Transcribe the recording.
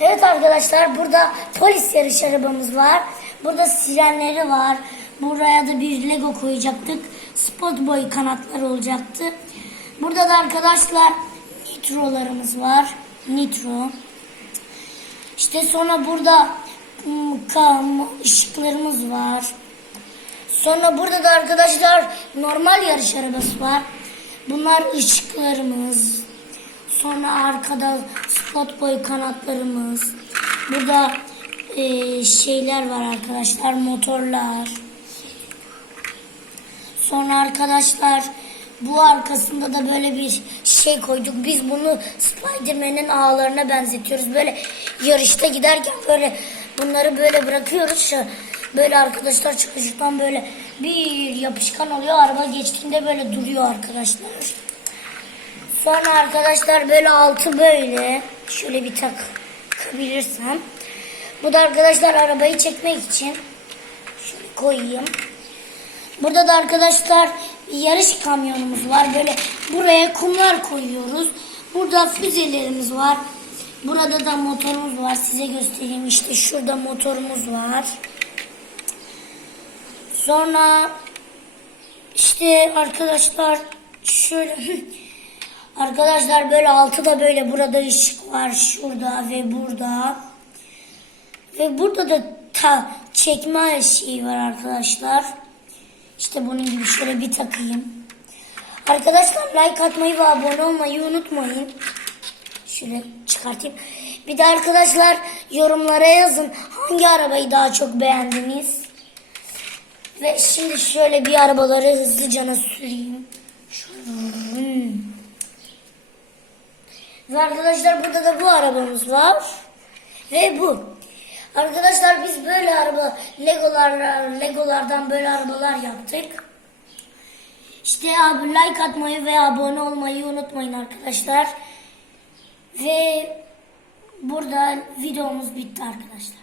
Evet arkadaşlar burada polis yarış arabamız var. Burada sirenleri var. Buraya da bir Lego koyacaktık. Spot boy kanatları olacaktı. Burada da arkadaşlar nitrolarımız var. Nitro. İşte sonra burada kam- ışıklarımız var. Sonra burada da arkadaşlar normal yarış arabası var. Bunlar ışıklarımız. Sonra arkada spot boy kanatlarımız. Burada e, şeyler var arkadaşlar motorlar. Sonra arkadaşlar bu arkasında da böyle bir şey koyduk. Biz bunu Spider-Man'in ağlarına benzetiyoruz. Böyle yarışta giderken böyle bunları böyle bırakıyoruz. Böyle arkadaşlar çocuktan böyle bir yapışkan oluyor. Araba geçtiğinde böyle duruyor arkadaşlar. Sonra arkadaşlar böyle altı böyle şöyle bir takabilirsem. Bu da arkadaşlar arabayı çekmek için şöyle koyayım. Burada da arkadaşlar yarış kamyonumuz var. Böyle buraya kumlar koyuyoruz. Burada füzelerimiz var. Burada da motorumuz var. Size göstereyim işte şurada motorumuz var. Sonra işte arkadaşlar şöyle arkadaşlar böyle altı da böyle burada ışık var şurada ve burada. Ve burada da ta çekme şeyi var arkadaşlar. İşte bunun gibi şöyle bir takayım. Arkadaşlar like atmayı ve abone olmayı unutmayın. Şöyle çıkartayım. Bir de arkadaşlar yorumlara yazın hangi arabayı daha çok beğendiniz. Ve şimdi şöyle bir arabaları hızlıca süreyim. Şöyle. Ve arkadaşlar burada da bu arabamız var. Ve bu. Arkadaşlar biz böyle araba Legolar Legolardan böyle arabalar yaptık. İşte abi like atmayı ve abone olmayı unutmayın arkadaşlar. Ve burada videomuz bitti arkadaşlar.